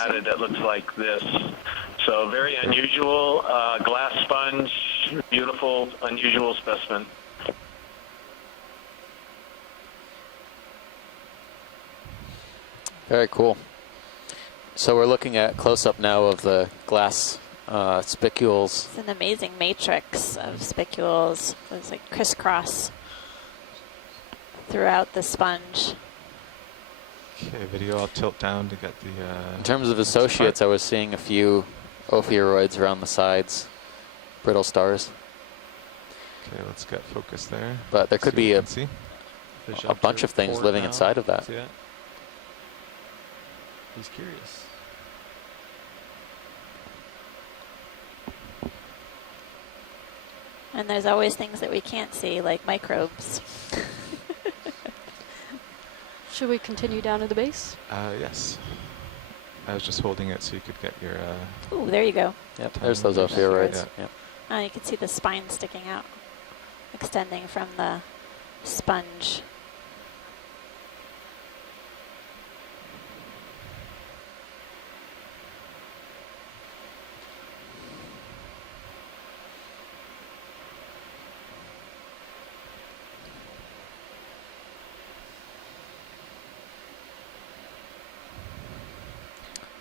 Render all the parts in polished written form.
matted that looks like this. So very unusual, glass sponge, beautiful, unusual specimen. Very cool. So we're looking at close-up now of the glass spicules. It's an amazing matrix of spicules. It's like crisscross throughout the sponge. Okay, video, I'll tilt down to get the... In terms of associates, I was seeing a few ophiuroids around the sides, brittle stars. Okay, let's get focus there. But there could be a bunch of things living now. inside of that. See that? He's curious. And there's always things that we can't see, like microbes. Should we continue down to the base? Yes. I was just holding it so you could get your... Ooh, there you go. Yep, there's those ophiuroids. Yeah. Oh, you can see the spine sticking out, extending from the sponge.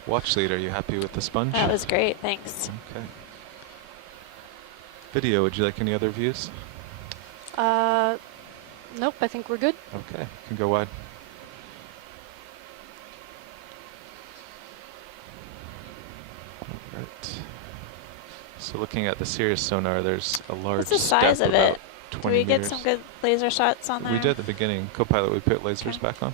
Watch lead, are you happy with the sponge? That was great, thanks. Okay. Video, would you like any other views? Nope, I think we're good. Okay, can go wide. All right. So looking at the Sirius sonar, there's a large What's the size of it? Did we get meters. some good laser shots on there? We did at the beginning. Copilot, we put lasers back on.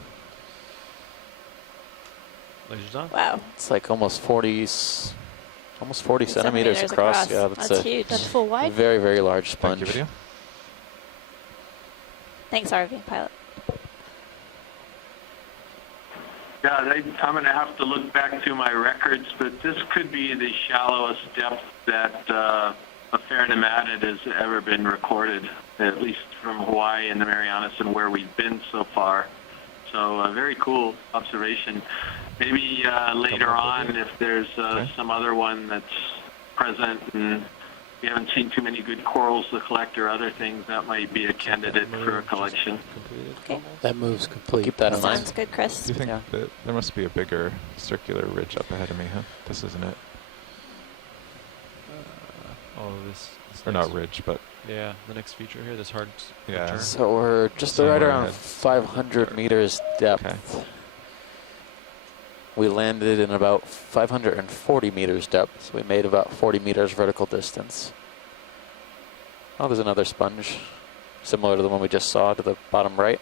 Lasers on? Wow. It's like almost 40 centimeters across. Yeah, that's huge. That's full wide? Very, very large sponge. Thank you, video. Thanks, RV pilot. Yeah, I'm going to have to look back to my records, but this could be the shallowest depth that a ferronematid has ever been recorded, at least from Hawaii and the Marianas and where we've been so far. So a very cool observation. Maybe later on, if there's some other one that's present and we haven't seen too many good corals to collect or other things, that might be a candidate for a collection. Okay. That move's complete. Keep that in mind. Sounds good, Chris. Do you think that there must be a bigger circular ridge up ahead of me, huh? This isn't it. Oh, this Or not ridge, but... Yeah, the next feature here, this hard Yeah. turn. So we're just right around 500 meters depth. Okay. We landed in about 540 meters depth, so we made about 40 meters vertical distance. Oh, there's another sponge, similar to the one we just saw to the bottom right.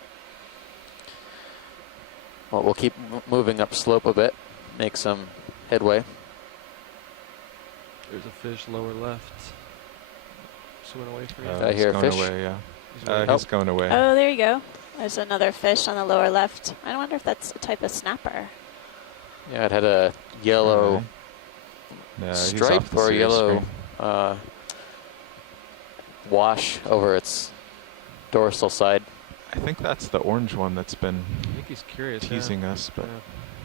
Well, we'll keep moving up slope a bit, make some headway. There's a fish lower left. Swimming away from you. I hear a fish. Away, yeah. He's going away. Oh, there you go. There's another fish on the lower left. I wonder if that's a type of snapper. Yeah, it had a yellow stripe or a yellow wash over its dorsal side. I think that's the orange one that's been I think he's curious, teasing us, but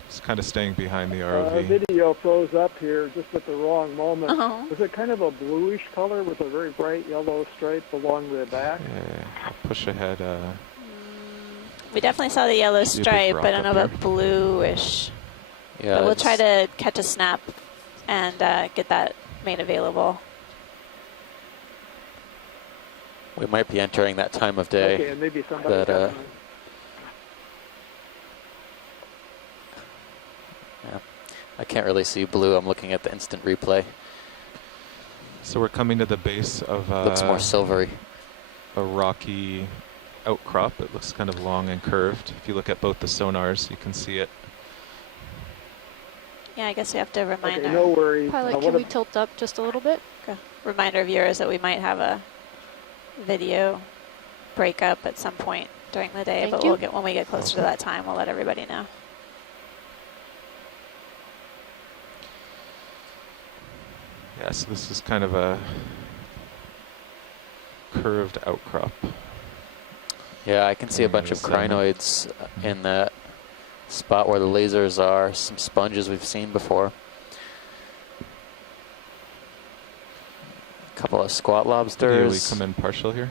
it's kind of staying behind the Our ROV. video froze up here just at the wrong moment. Uh-huh. Was it kind of a bluish color with a very bright yellow stripe along the back? Yeah, I'll push ahead. We definitely saw the yellow See a big stripe, rock but I don't know up about bluish. Yeah, But we'll try to catch a snap and get that made available. We might be entering that time of day. Okay, and maybe somebody that, yeah, I can't really see blue. I'm looking at the instant replay. So we're coming to the base of Looks more silvery. a rocky outcrop. It looks kind of long and curved. If you look at both the sonars, you can see it. Yeah, I guess we have to remind Okay, no worries. Pilot, can we tilt up just a little bit? remind our viewers that we might have a video breakup at some point during the day, but we'll get when we get closer to that time, we'll let everybody know. Yeah, so this is kind of a curved outcrop. Yeah, I can see a bunch of Salmon. crinoids in that spot where the lasers are, some sponges we've seen before. A couple of squat Video, we lobsters. come in partial here.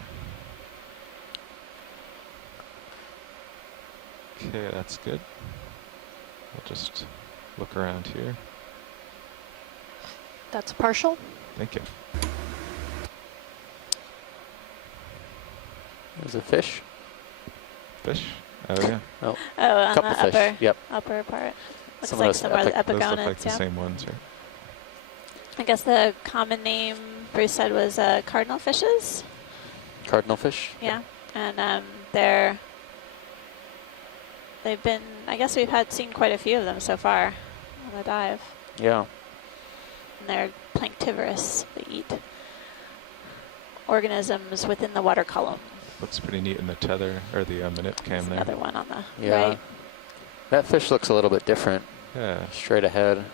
Okay, that's good. We'll just look around here. That's partial. Thank you. There's a fish. Fish? Oh yeah. Oh, Oh, on couple the fish. Yep. upper part. Looks Some of like those some of the epic- Those look Okeanos, like the yeah. same ones, right? I guess the common name Bruce said was cardinal fishes. Cardinal fish. Yeah, and they've been. I guess we've seen quite a few of them so far on the dive, Yeah. and they're planktivorous. They eat organisms within the water column. Looks pretty neat in the tether, or the minute cam There's there. another one on the Yeah. right. That fish looks a little bit different. Yeah. Straight ahead.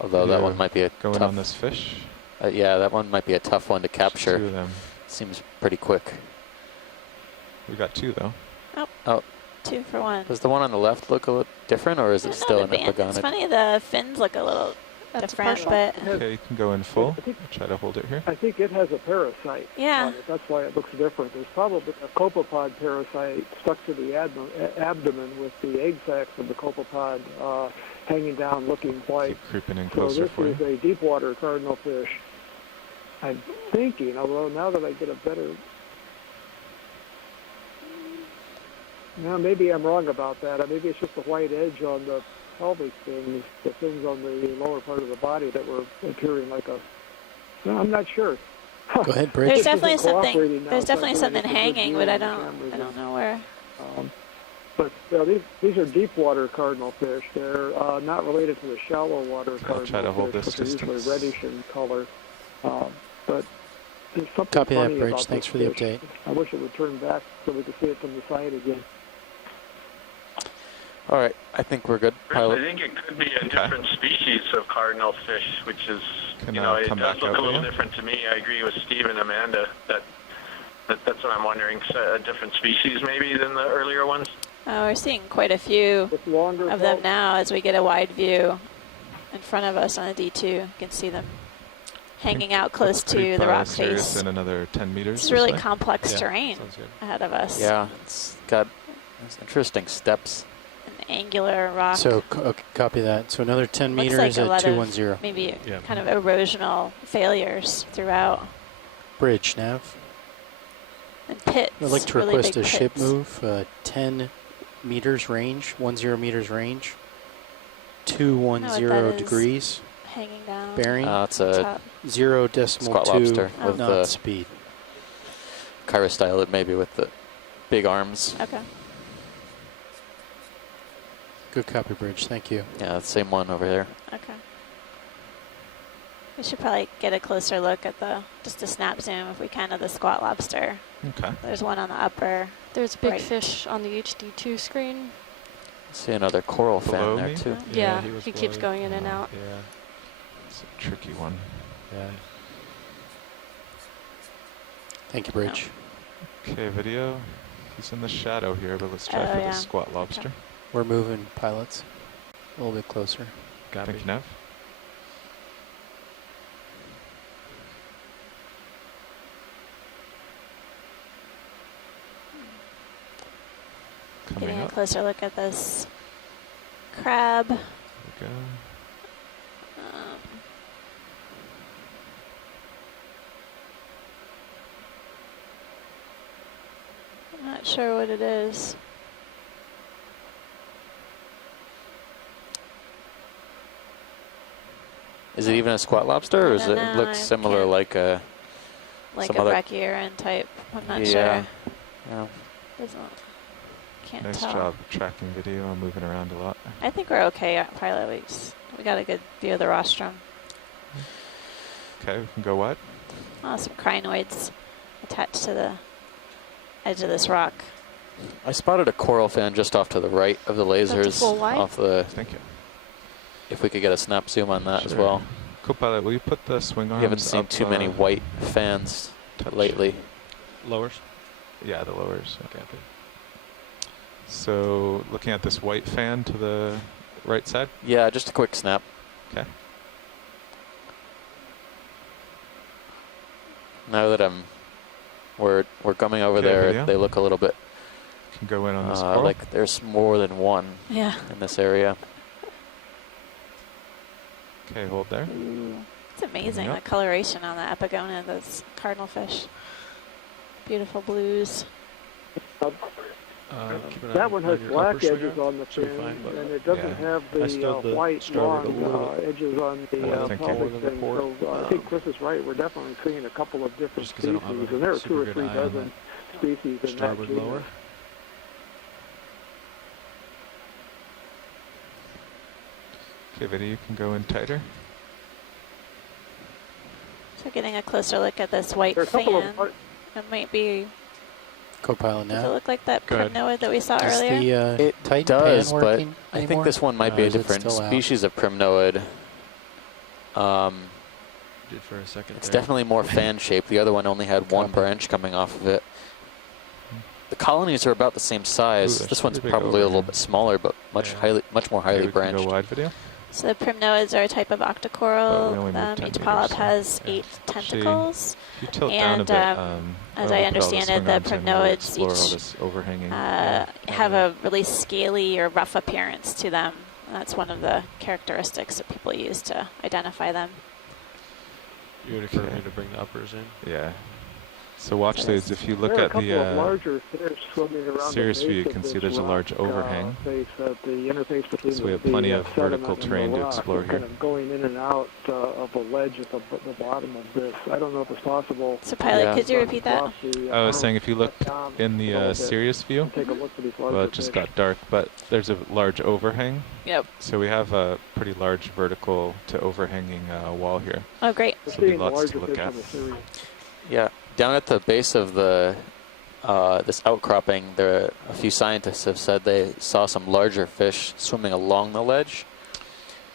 Although that Yeah, one might be a Going tough. on this fish. Yeah, that one might be a tough one to Two capture. of them. Seems pretty quick. We got two though. Oh, 2 for 1. does the one on the left look a little different, or is I it don't know, still the an band- It's epigonid? funny, the fins look a little That's different, partial. but Okay, you can go in full. I think- I'll try to hold it here. I think it has a parasite yeah. on it. That's why it looks different. There's probably a copepod parasite stuck to the abdomen with the egg sacs of the copepod hanging down looking white. Keep creeping in So closer this for is you. a deep water cardinal fish. I'm thinking, although now that I get a better... Now maybe I'm wrong about that. Maybe it's just the white edge on the pelvic fins, the fins on the lower part of the body that were appearing like a... No, I'm not sure. Go ahead, Bridge. There's This isn't definitely something. cooperating now, There's so I definitely really something get a good hanging, view but I on the don't. cameras I don't and- know where. But these are deep water cardinal fish. They're not related to the shallow water cardinal try to hold fish, this which are usually distance. reddish in color. But there's something Copy that, funny Bridge. about Thanks this for the fish. update. I wish it would turn back so we could see it from the side again. All right, I think we're good. Chris, I Pilot. think it could be a different species of cardinal fish, which is, Can, you know, it come does back look out a little for you? different to me. I agree with Steve and Amanda that's what I'm wondering. So a different species maybe than the earlier ones. We're seeing quite a few With longer of them float- now as we get a wide view in front of us on the D2. You can see them hanging out close to Creep, the rock Sirius face. in another 10 meters. It's this really way. complex Yeah, terrain sounds good. ahead of us. Yeah, it's got interesting steps. An angular rock. So, okay, copy that. So another 10 Looks meters like a at lot of 210. maybe Yeah. kind of erosional failures throughout. Bridge, Nav. And pits. I'd like to really request big a ship pits. move, 10 meters range, 10 meters range, 210 that is. degrees, Hanging down. bearing, It's a top. 0.2 squat lobster Oh. with knot the speed. chirostylid, maybe with the big arms. Okay. Good copy, Bridge. Thank you. Yeah, the same one over there. Okay. We should probably get a closer look at just a snap zoom if we can of the squat lobster. Okay. There's one on the upper. There's a big Right. fish on the HD2 screen. See another coral Below fan there me? too. Yeah, was he keeps below. going in and out. Yeah, It's a tricky one. yeah. Thank you, Bridge. Okay, video. He's in the shadow here, but let's try Oh, for yeah. the squat lobster. We're moving, pilots. A little bit closer. Thank you, Nav. Coming Getting a up. closer look at this crab. There we go. Um, I'm not sure what it is. Is it even a squat lobster, or I is don't it know, look I similar can't- like a? Like Some a other- brachioran type. I'm not Yeah. sure. Yeah. Doesn't, can't Nice tell. job tracking video. I'm moving around a lot. I think we're okay at pilot. We got a good view of the rostrum. Okay, we can go what? Oh, some crinoids attached to the edge of this rock. I spotted a coral fan just off to the right of the That's a lasers. full wide? Off the. Thank you. If we could get a snap zoom on that as Sure. well. Co-pilot, will you put the swing arms We haven't seen up, too many white fans touch? lately. Lowers. Yeah, the lowers. Okay. So looking at this white fan to the right side. Yeah, just a quick snap. Okay. Now that we're coming over Okay, there, video. they look a little bit Can go in on this coral. like there's more than one Yeah. in this area. Okay, hold there. Ooh. It's amazing, Yep. the coloration on the epigonia, those cardinal fish. Beautiful blues. Keep an eye That one has your black upper edges swinger. on the Should be fin, fine, but and it doesn't Yeah. have I the stubbed the white starboard a long little bit. edges on the Thank you. pelvic thing. More than the So I port. think Chris is right. We're definitely seeing a couple of different Just 'cause I don't species, have a and there are 2 super or good 3 eye on dozen species in that starboard genus. lower. Okay, video, you can go in tighter. So getting a closer look at this white There are a couple fan. of It might be, Co-pilot does it now. look like that Go ahead. primnoid that we saw Is earlier? the It Titan does, pan but working I think anymore? this one might Or be a is it different still out? species of primnoid. Did for a second It's there. definitely more fan-shaped. The other one only had one Copy. branch coming off of it. The colonies are about the same size. Ooh, this there's one's pretty big probably a little overhang. bit smaller, but Yeah. much more Okay, highly we can branched. go wide video. So the primnoids are a type of But we octocoral. only moved 10 Each polyp meters, so, has yeah. 8 Actually, tentacles. If you tilt down a And, bit, as well, I we'll put all understand the it, the swing arms in, we'll primnoids explore all each this overhanging. have a really scaly or rough appearance to them. That's one of the characteristics that people use to identify them. You would encourage Okay. me to bring the uppers in. Yeah. So watch these. If you look there are a at couple of the larger fish swimming around Sirius the view, base you of can see this there's a large rock, overhang. Face at the interface between So we have the plenty of sediment vertical and the terrain to rock. explore We're kind here. of going in and out of the ledge at the bottom of this. I don't know if it's possible. So pilot, Yeah. could you repeat that? I was saying if you look in the little bit. Sirius view, Take a look for these larger well, it just fish. got dark, but there's a large overhang. Yep. So we have a pretty large vertical to overhanging wall here. Oh, great. We're So there'll be seeing lots larger to look fish at. on the Sirius. Yeah, down at the base of the this outcropping, a few scientists have said they saw some larger fish swimming along the ledge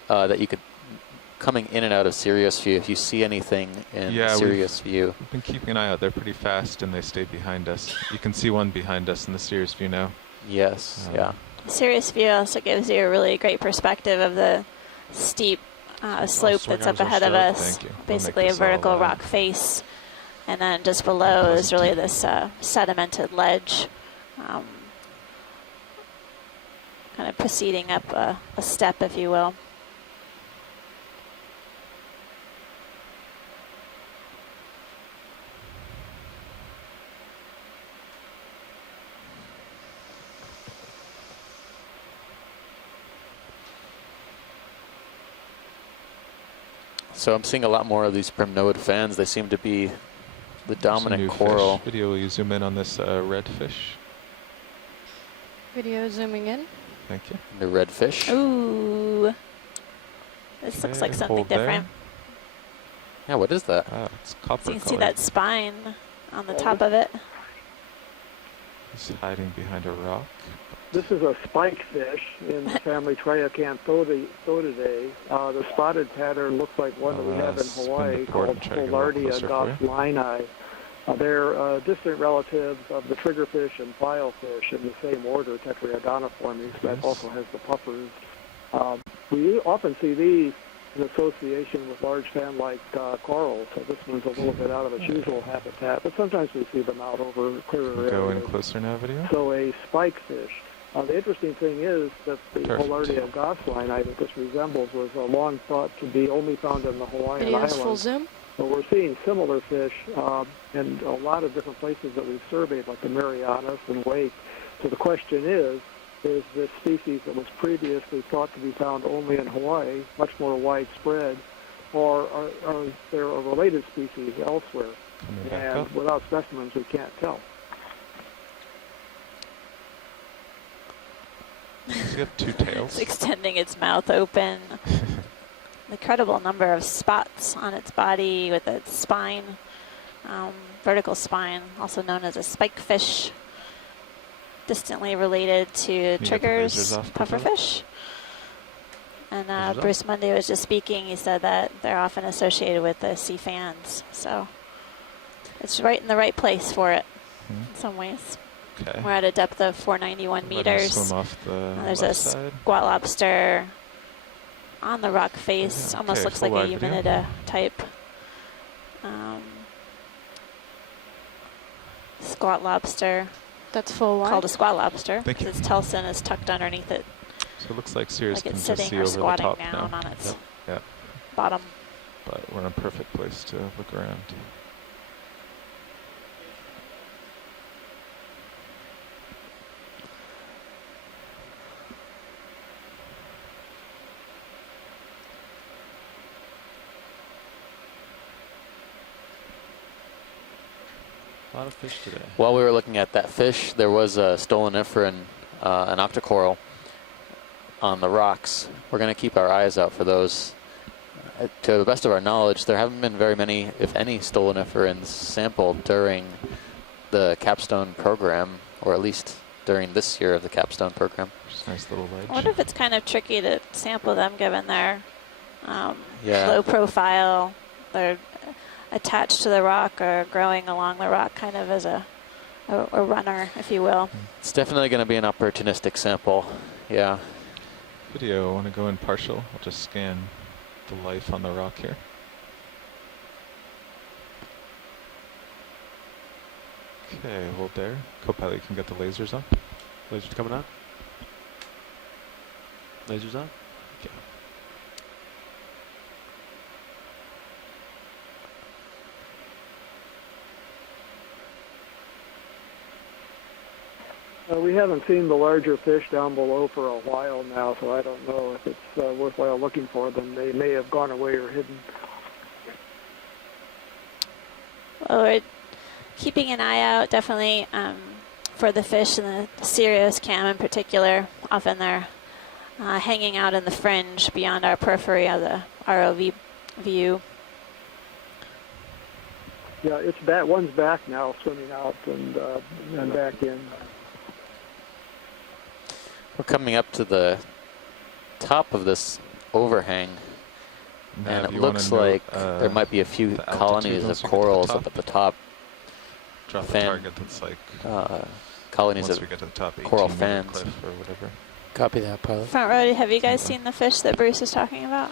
that you could, coming in and out of Sirius view, if you see anything in Yeah, Sirius view. We've been keeping an eye out. They're pretty fast and they stay behind us. You can see one behind us in the Sirius view now. Yes, Um, yeah. Sirius view also gives you a really great perspective of the steep slope swing that's up arms are ahead of stuck. us. Thank you. We'll make Basically a this all, vertical rock face. And then just below is really this sedimented ledge. Kind of proceeding up a step, if you will. So I'm seeing a lot more of these primnoid fans. They seem to be the There's a dominant new coral. Fish. Video, will you zoom in on this red fish? Video zooming in. Thank you. The red fish. Ooh. This looks like Okay, something hold there. different. Yeah, what is that? Ah, it's copper So you can see colored. that spine on the top of it. It's hiding behind a rock. This is a spike fish in the family Triacanthoidae. The spotted pattern looks like one that we have in spin the Hawaii port called and try to get a little Polardia closer for you. gosselini. They're distant relatives of the triggerfish and filefish in the same order, Tetraodoniformes. That Yes. also has the puffers. We often see these in association with large fan-like corals, so this one's a little bit out of its usual habitat, but sometimes we see them out over clearer Can we go in areas. closer now, video? So a spike fish. The interesting thing is that the Perfect. Polardia gosselini that this resembles was long thought to be only found in the Hawaiian Video's full Islands. zoom. But we're seeing similar fish in a lot of different places that we've surveyed, like the Marianas and Wake. So the question is this species that was previously thought to be found only in Hawaii, much more widespread, or are there a related species elsewhere? Coming back And up. without specimens, we can't tell. Does he have two It's tails? extending its mouth open. Incredible number of spots on its body with its spine, vertical spine, also known as a spike fish, distantly related to get the lasers triggers, off, Priscilla? pufferfish. And Lasers off? Bruce Mundy was just speaking. He said that they're often associated with the sea fans, so it's right in the right place for it Hmm. in some ways. Okay. We're at a depth of 491 Let him meters. swim off the There's left a side. squat lobster on the rock face. Yeah, Almost okay, looks full like a wide video. Eumenida type squat lobster. That's full wide. Called a squat lobster Thank you. because its telson is tucked underneath it, So it looks like Sears like can it's just sitting see or over the squatting top down now. on its Yeah, bottom. but we're in a perfect place to look around. A lot of fish today. While we were looking at that fish, there was a stoloniferan, an octocoral on the rocks. We're going to keep our eyes out for those. To the best of our knowledge, there haven't been very many, if any, stoloniferans sampled during the capstone program, or at least during this year of the capstone program. Just a nice little ledge. I wonder if it's kind of tricky to sample them given their Yeah. low profile. They're attached to the rock or growing along the rock kind of as a runner, if you will. It's definitely going to be an opportunistic sample. Yeah. Video, I want to go in partial. I'll just scan the life on the rock here. Okay, hold there. Copilot, you can get the lasers on. Lasers coming on. Lasers on. Okay. We haven't seen the larger fish down below for a while now, so I don't know if it's worthwhile looking for them. They may have gone away or hidden. Well, we're keeping an eye out definitely for the fish and the Sirius cam in particular. Often they're hanging out in the fringe beyond our periphery of the ROV view. Yeah, it's back. One's back now, swimming out and back in. We're coming up to the top of this overhang, and Nav, it you wanna looks note, like there might be a few the altitude colonies once of we get to the corals top? up at the top. Drop the fan. target that's like Colonies once of we get to the top 18 coral meter fans. cliff or whatever. Copy that, pilot. Front row, have you guys Yeah. seen the fish that Bruce is talking about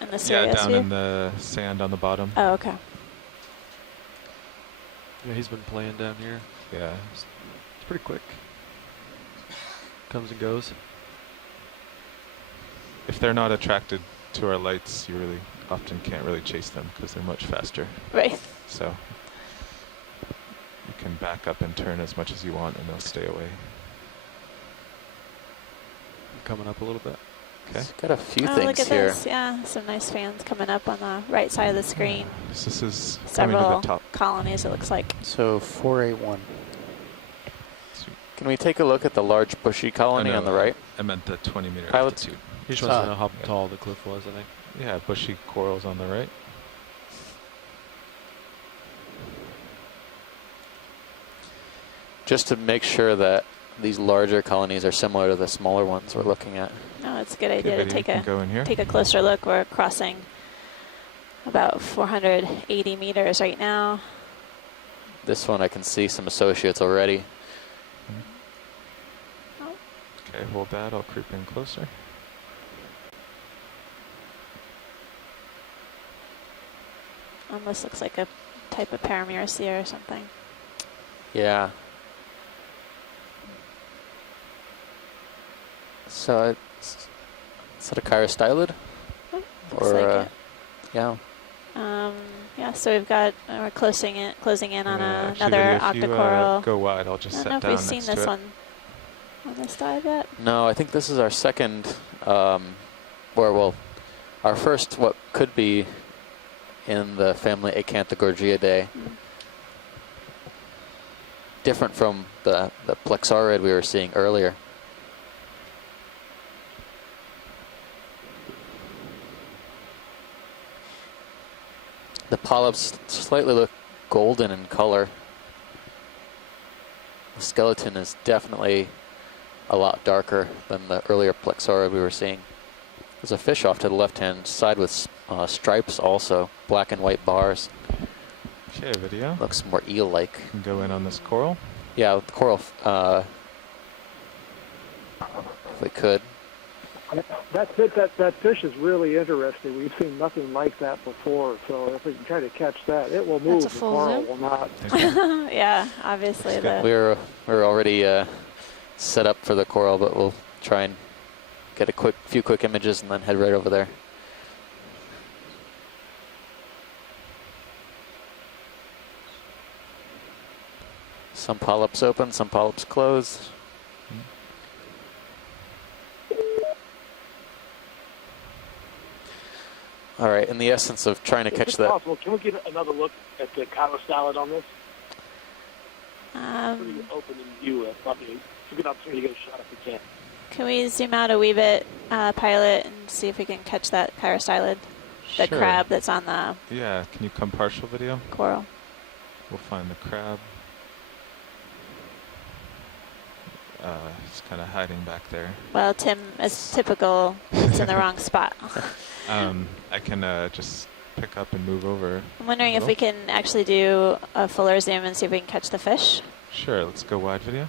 in the Yeah, Sirius down view? in the sand on the bottom. Oh, okay. Yeah, he's been playing down here. Yeah. It's pretty quick. Comes and goes. If they're not attracted to our lights, you really often can't really chase them because they're much faster. Right. So you can back up and turn as much as you want and they'll stay away. Coming up a little bit. Okay. It's got a few Oh, things look at here. this. Yeah, some nice fans coming up on the right side of the screen. So this is coming to Several the top. colonies, it looks like. So 4A1. Sweet. Can we take a look at the large bushy colony no, on the right? I meant the 20 meter Pilot. altitude. He just wants Ah. to know how Yeah. tall the cliff was, I think. Yeah, bushy corals on the right. Just to make sure that these larger colonies are similar to the smaller ones we're looking at. No, it's a good Okay, idea to Betty, take you can go in here. take a closer look. We're crossing about 480 meters right now. This one I can see some associates already. Okay, hold that. I'll creep in closer. Almost looks like a type of Paramuricea or something. Yeah. So it's, is that a chirostylid? Looks Or like it. yeah. Yeah, so we've got, we're closing in on Yeah, actually, another if you, octocoral. go wide, I'll I just don't set know if down we've seen next this to it. one on this dive yet. No, I think this is our second, or well, our first what could be in the family Acanthogorgiidae. Different from the plexaurid we were seeing earlier. The polyps slightly look golden in color. The skeleton is definitely a lot darker than the earlier plexaurid we were seeing. There's a fish off to the left-hand side with stripes also, black and white bars. Okay, video. Looks more eel-like. Can go in on this coral. Yeah, with the coral, if we could. That fish is really interesting. We've seen nothing like that before. So if we can try to catch that, it will move. That's a The full coral zoom? will not. Yeah, obviously That's the We're already set up for the coral, but we'll try and get a few quick images and then head right over there. Some polyps open, some polyps closed. All right, in the essence of trying to catch If that. possible, can we get another look at the counter salad on this? Pretty um, open in view. It's a good opportunity to get a shot if we can. can we zoom out a wee bit, pilot, and see if we can catch that chirostylid, the Sure. crab that's on the Yeah, can you come partial video? coral? We'll find the crab. He's kind of hiding back there. Well, Tim, as typical, it's in the wrong spot. I can just pick up and move over. I'm wondering if Hello? we can actually do a fuller zoom and see if we can catch the fish. Sure, let's go wide video.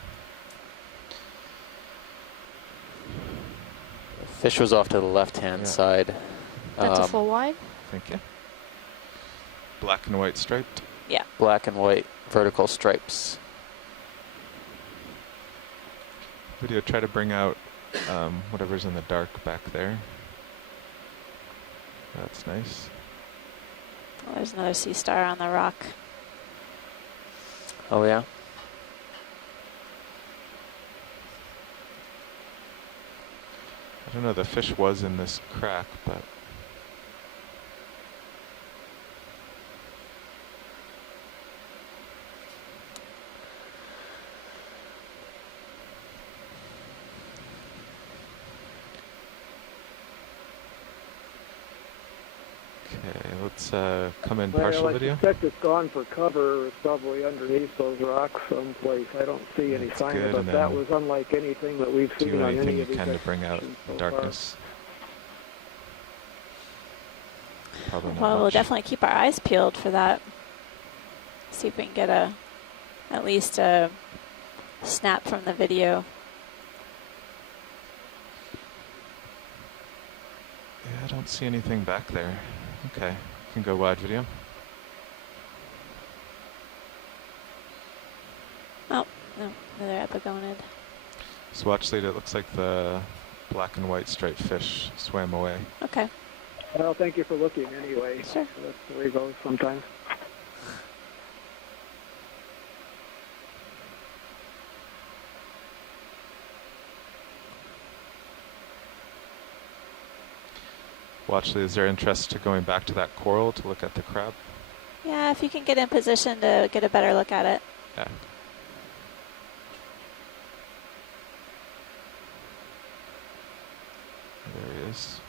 Fish was off to the left-hand Yeah. side. That's a full wide. Thank you. Black and white striped. Black and white vertical stripes. Video, try to bring out whatever's in the dark back there. That's nice. Oh, there's another sea star on the rock. Oh yeah. I don't know, the fish was in this crack, but okay, let's come in partial Well, I video. suspect it's gone for cover. It's probably underneath those rocks someplace. I don't see any That's sign good, of it. and That then was unlike anything that we've seen Do on anything any you of these can to bring out expeditions so far. darkness. Probably not Well, we'll much. definitely keep our eyes peeled for that. See if we can get at least a snap from the video. Yeah, I don't see anything back there. Okay, can go wide video. Oh, no, another epigonid. So watch lead, it looks like the black and white striped fish swam away. Okay, Well, thank you for looking anyway. sure. That's the way it goes sometimes. Watch lead, is there interest to going back to that coral to look at the crab? Yeah, if you can get in position to get a better look at it. Yeah. There he is.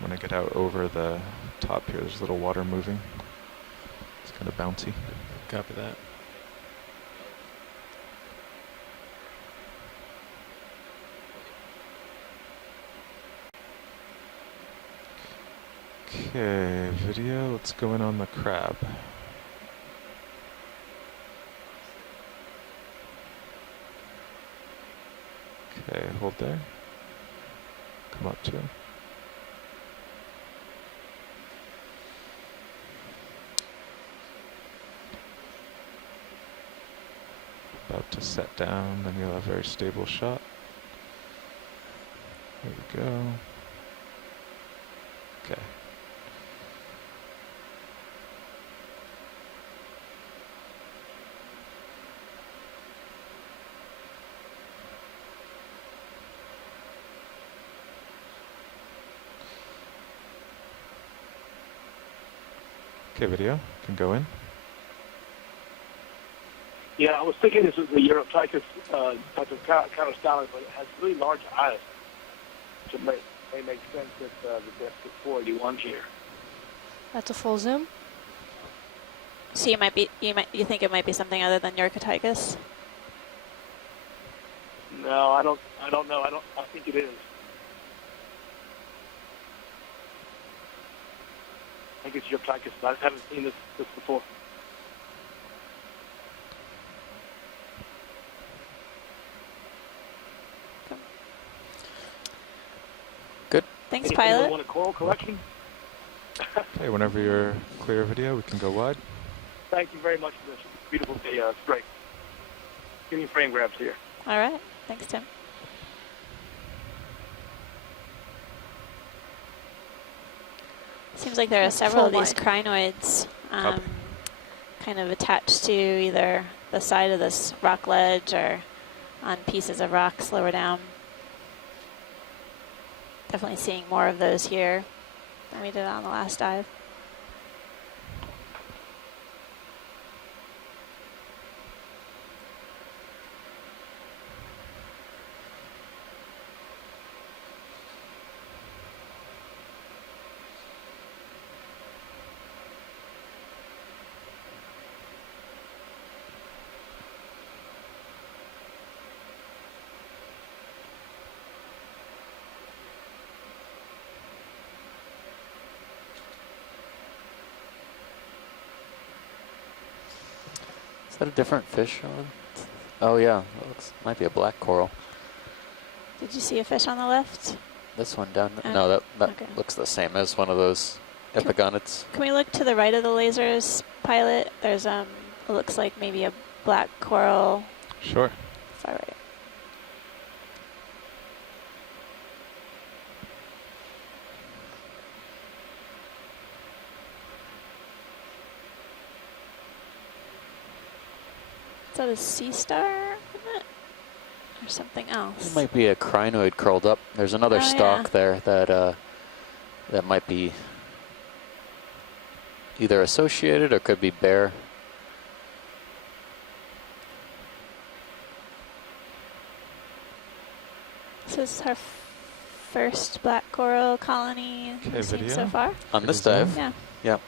When I get out over the top here, there's a little water moving. It's kind of bouncy. Copy that. Okay, video, let's go in on the crab. Okay, hold there. Come up to him. About to set down, then you'll have a very stable shot. There we go. Okay. Okay, video, can go in. Yeah, I was thinking this was the Europtychus type of countersalad, but it has really large eyes, which may make sense if the depth is 481 here. That's a full zoom. So you think it might be something other than Urkoticus? No, I don't know. I think it is. I think it's Urkoticus, but I haven't seen this before. Good. Thanks, Anyone pilot. want a coral collection? Okay, whenever you're clear video, we can go wide. Thank you very much for this beautiful day. It's great. Give me frame grabs here. All right. Thanks, Tim. Seems like there are That's several of full these wide. crinoids Copy. kind of attached to either the side of this rock ledge or on pieces of rocks lower down. Definitely seeing more of those here than we did on the last dive. Is that a different fish? Oh yeah, it might be a black coral. Did you see a fish on the left? This one down there. No, that Okay. looks the same as one of those epigonids. Can we look to the right of the lasers, pilot? There's it looks like maybe a black coral. Sure. Far right. Is that a sea star in it? Or something else? It might be a crinoid curled up. There's another Oh, stalk yeah. there that might be either associated or could be bare. This is our first black coral colony Okay, we've seen video. so far. On this Good dive? Yeah. Yeah.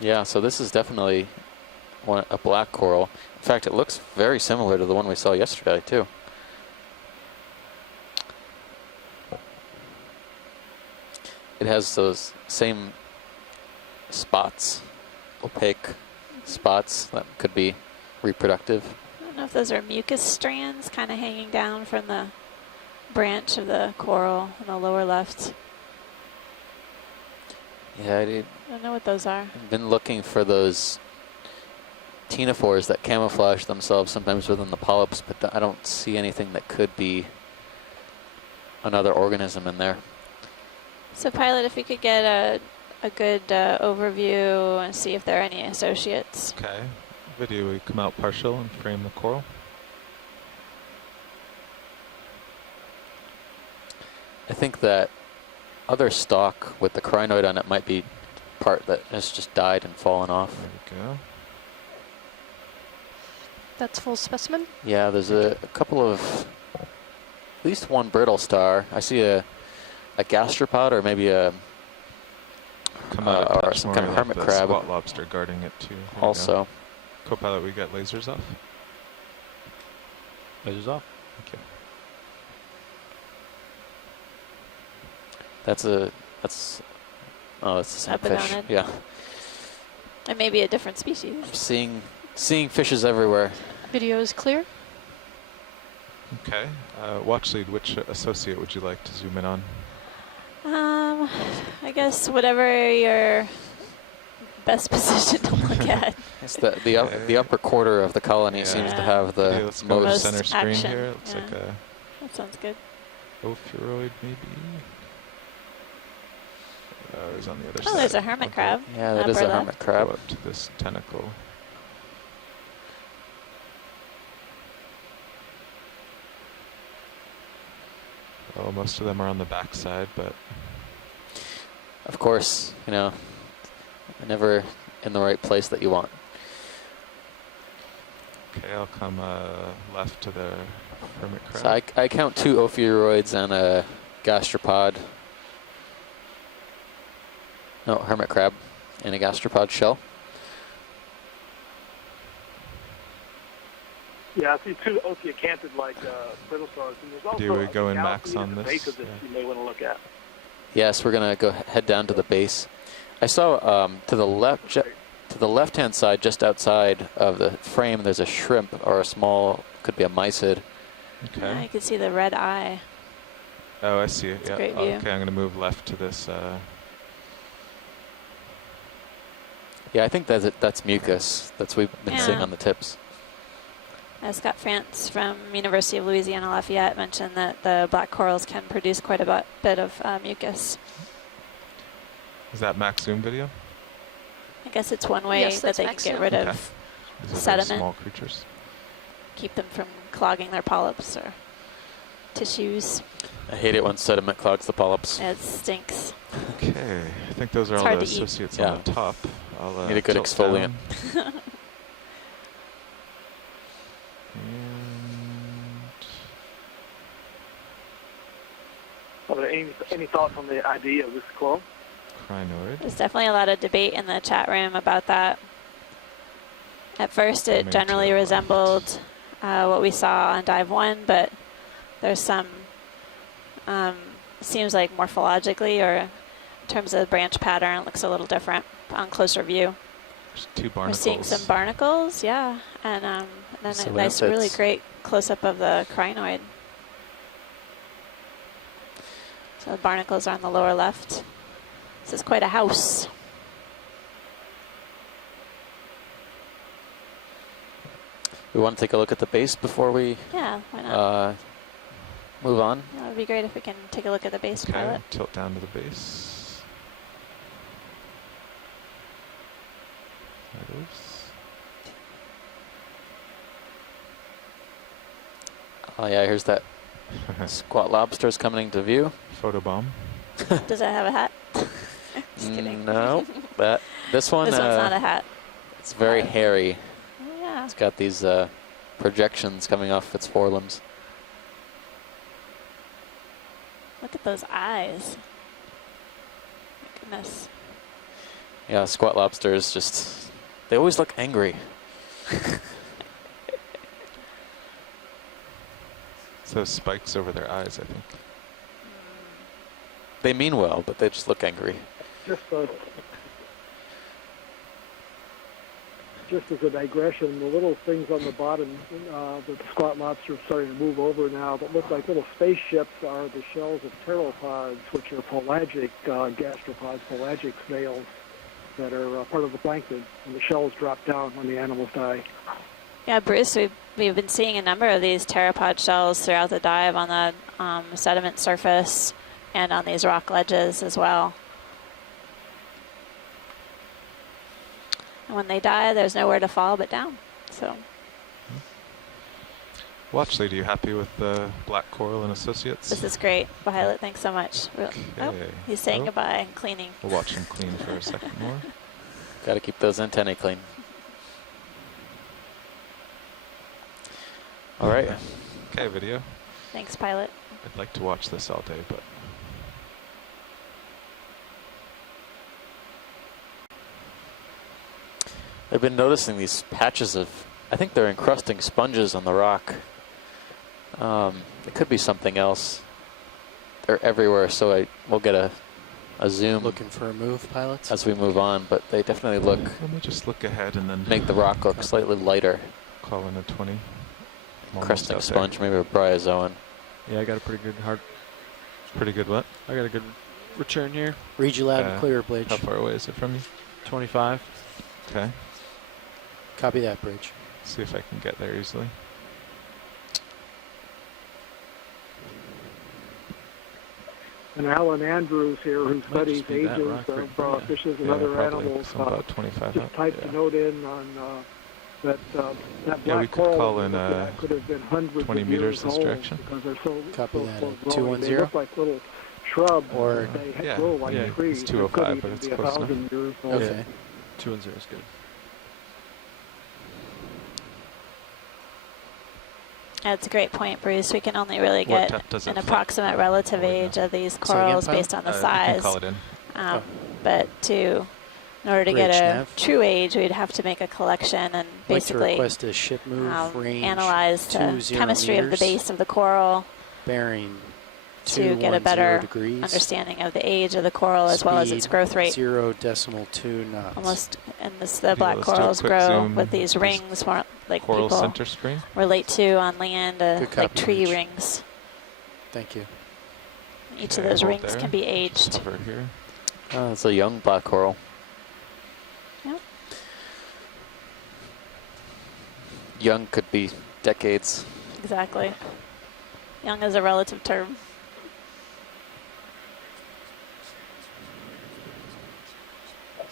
Yeah, so this is definitely a black coral. In fact, it looks very similar to the one we saw yesterday, too. It has those same spots, opaque spots that could be reproductive. I don't know if those are mucus strands kind of hanging down from the branch of the coral in the lower left. Yeah, I don't know what those are. I've been looking for those ctenophores that camouflage themselves sometimes within the polyps, but I don't see anything that could be another organism in there. So pilot, if we could get a good overview and see if there are any associates. Okay. Video, we come out partial and frame the coral. I think that other stalk with the crinoid on it might be part that has just died and fallen off. There we go. That's full specimen. Yeah, there's a couple of, at least one brittle star. I see a gastropod or maybe a Come out a or touch some more kind of with hermit the crab. Squat lobster guarding it too. There we go. Also. Co-pilot, we got lasers off. Lasers off. Thank you. That's it's the same fish. Epigonid. Yeah, It may be a different species. I'm seeing fishes everywhere. Video is clear. Okay. Watch lead, which associate would you like to zoom in on? I guess whatever your best position to look at. It's the upper quarter of the colony seems to Yeah. have Okay, the let's go to most center screen action, here. It looks yeah. like a That sounds good. ophiuroid, maybe. He's on the other side. Oh, there's a hermit Okay. crab. Yeah, that is upper a left. hermit Go crab. up to this tentacle. Oh, most of them are on the back side, but Of course, never in the right place that you want. Okay, I'll come left to the hermit crab. So I count 2 ophiuroids and a gastropod. No, hermit crab and a gastropod shell. Yeah, I see 2 Okeacanthid like brittle stars, and there's also Do we a go in galaxy max on at the this? base of this Yeah. you may want to look at. Yes, we're gonna go head down to the base. I saw to the left, to the left-hand side, just outside of the frame, there's a shrimp or a small, could be a mysid. Okay. Yeah, you can see the red eye. Oh, I see it. It's a Yeah. great view. Okay, I'm going to move left to this. Yeah, I think that's mucus. That's what we've been seeing Yeah. on the tips. Scott France from University of Louisiana Lafayette mentioned that the black corals can produce quite a bit of mucus. Is that max zoom video? I guess it's one way Yes, that that's they can max get zoom. rid Okay. of, These are very sediment. small creatures. keep them from clogging their polyps or tissues. I hate it when sediment clogs the polyps. It stinks. Okay, I think those are It's all hard the to eat. associates Yeah. on the top. I'll Need a good tilt exfoliant. down. And Are there any thoughts on the idea of this coral? crinoid. There's definitely a lot of debate in the chat room about that. At first, it Coming generally to the resembled what we saw on dive 1, but there's some, seems like morphologically or in terms of the branch pattern, it looks a little different on closer view. There's 2 We're barnacles. seeing some barnacles, yeah, and then a nice, really Celanthids. great close-up of the crinoid. So the barnacles are on the lower left. This is quite a house. We want to take a look at the base before we Yeah, why not? move on. That would be great if we can take a look at the base Okay, pilot. tilt down to the base. There it is. Oh yeah, here's that squat lobsters coming into view. Photobomb. Does it have a hat? Just kidding. No, this one This one's not a hat. it's very Uh, hairy. Oh, yeah. It's got these projections coming off its forelimbs. Look at those eyes. My goodness. Yeah, squat lobsters just, they always look angry. It's those spikes over their eyes, I think. They mean well, but they just look angry. Just as a digression, the little things on the bottom, the squat lobster are starting to move over now, that look like little spaceships are the shells of pteropods, which are pelagic gastropods, pelagic snails that are part of the plankton, and the shells drop down when the animals die. Yeah, Bruce, we've been seeing a number of these pteropod shells throughout the dive on the sediment surface and on these rock ledges as well. And when they die, there's nowhere to fall but down. So Watchley, are you happy with the black coral and associates? this is great. Violet, thanks so much. Oh, Okay. he's saying Oh. goodbye and cleaning. We'll watch him clean for a second more. Got to keep those antennae clean. All right. Okay, video. Thanks, pilot. I'd like to watch this all day, but I've been noticing these patches of, I think they're encrusting sponges on the rock. It could be something else. They're everywhere, so we'll get a zoom Looking for a move, pilots? as we move on, but they definitely look, let me just look ahead and then make the rock look slightly lighter. call in a 20. I'm almost Encrusting out there. sponge, maybe a bryozoan. Yeah, I got a pretty good Pretty good what? I got a good return here. Uh, Clear bridge. How far away is it from you? 25. Okay. Copy that bridge. See if I can get there easily. And Alan Andrews here, who studies just be that ages rock right of there, yeah. fishes and Yeah, other probably. animals, So about 25 just up. typed Yeah. a note in on that Yeah, black we could coral call that in, we looked at could have been hundreds 20 of meters years this old direction. because they're so Copy so that, slow growing. 210. They look like little shrubs. Or- they Yeah, grow like yeah, it's trees. They 205, could but even it's be close enough. 1,000 years old. Okay. 210 is good. That's a great point, Bruce. We can only really What get depth does it an float? approximate relative Oh, wait, no. age of these again, corals Kyle? based on the You can size. call it in. But in order to get Bridge a nav. true age, we'd have to make a collection and I'd like to basically request a ship move range analyze the 20 chemistry of the meters, base of the coral bearing to get a 210 better degrees, understanding of the age of the coral as well as its speed growth rate. 0.2 knots. Almost, and the Yeah, black let's do a corals quick grow zoom. with these These rings, more like Coral people center screen. relate to on land, Good like copy, tree Rich. rings. Thank you. Each Okay, of those hold rings there. can be Just aged. hover here. It's a young black coral. Yep. Young could be decades. Exactly. Young is a relative term.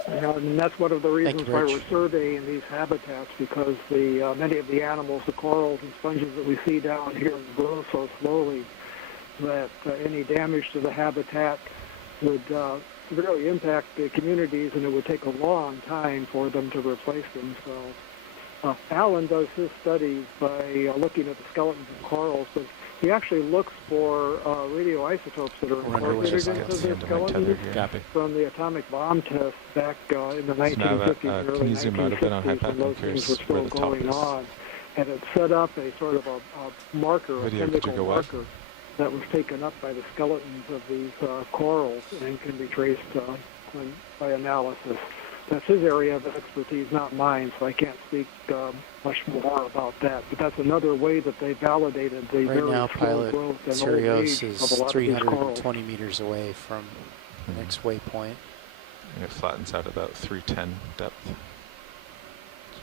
Yeah, and that's one of the reasons you, why Rich. we're surveying these habitats, because the many of the animals, the corals and sponges that we see down here grow so slowly that any damage to the habitat would really impact the communities, and it would take a long time for them to replace them. So Alan does his studies by looking at the skeletons of corals, but he actually looks for radioisotopes that are Wonder what incorporated this into gets the into my tether skeletons here. Copy. from the atomic bomb test back in the So now, 1950s and can early you zoom out a bit on 1960s, HiPAP? when I'm those curious things were where still the top going is. on. And it set up a sort of a marker, Video, a could you chemical go wide? marker that was taken up by the skeletons of these corals and can be traced by analysis. That's his area of expertise, not mine, so I can't speak much more about that. But that's another way that they validated the Right very now, slow pilot growth and old Sirios age is of a lot of these corals. 320 meters away from the next waypoint. And it flattens out about 310 depth.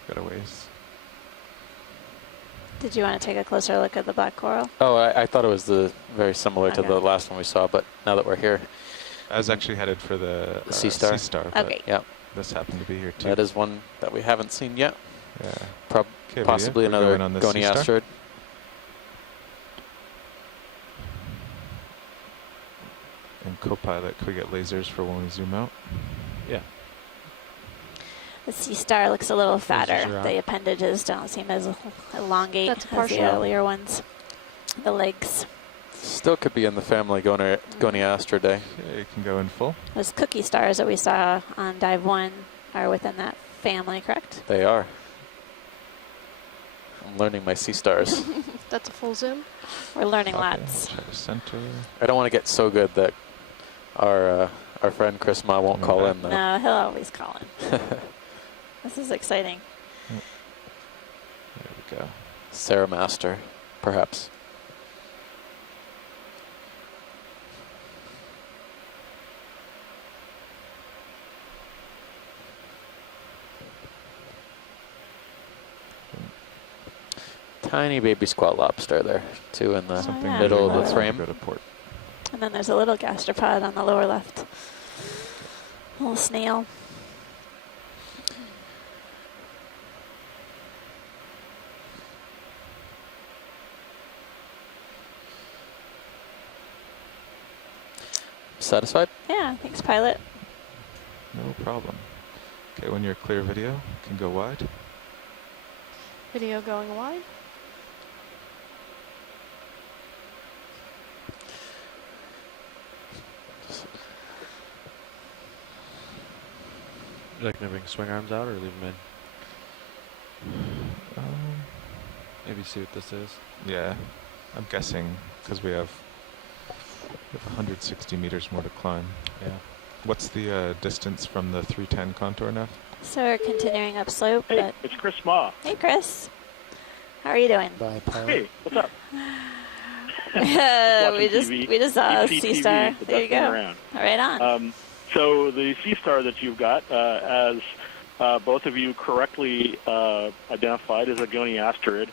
Got a ways. Did you want to take a closer look at the black coral? Oh, I thought it was very similar to Okay. the last one we saw, but now that we're here, I was actually headed for the Sea Star? Sea Star, but Okay. yeah, this happened to be here too. that is one that we haven't seen yet. Yeah. Prob Okay, possibly Lydia, we're another going on the Goni Sea Star. asteroid. And co-pilot, could we get lasers for when we zoom out? Yeah. The sea star looks a little are fatter. on. The appendages don't seem as elongate That's as partial. the earlier ones. The legs. Still could be in the family Goni asteroidae. Okay, you can go in full. Those cookie stars that we saw on dive 1 are within that family, correct? They are. I'm learning my sea stars. That's a full zoom. We're learning Copy. lots. Try to center. I don't want to get so good that our friend Chris Ma won't Coming call back. in though. No, he'll always call in. This is exciting. There we go. Sarah Master, perhaps. Tiny baby squat lobster there, too, in the Something yeah. middle really of the nice to frame. Go to port. And then there's a little gastropod on the lower left. A little snail. Satisfied? Yeah, thanks, pilot. No problem. Okay, when you're clear video, you can go wide. Video going wide. Would you like me to bring swing arms out or leave them in? Maybe see what this is. Yeah, I'm guessing because we have 160 meters more to climb. Yeah. What's the distance from the 310 contour now? So we're continuing upslope, Hey, but it's Chris Ma. hey, Chris. How are you doing? Bye, pilot. Hey, what's up? we TV. just saw a EC sea TV, star. the There you best thing go. around. Right on. So the sea star that you've got, as both of you correctly identified, is a Goni asteroid.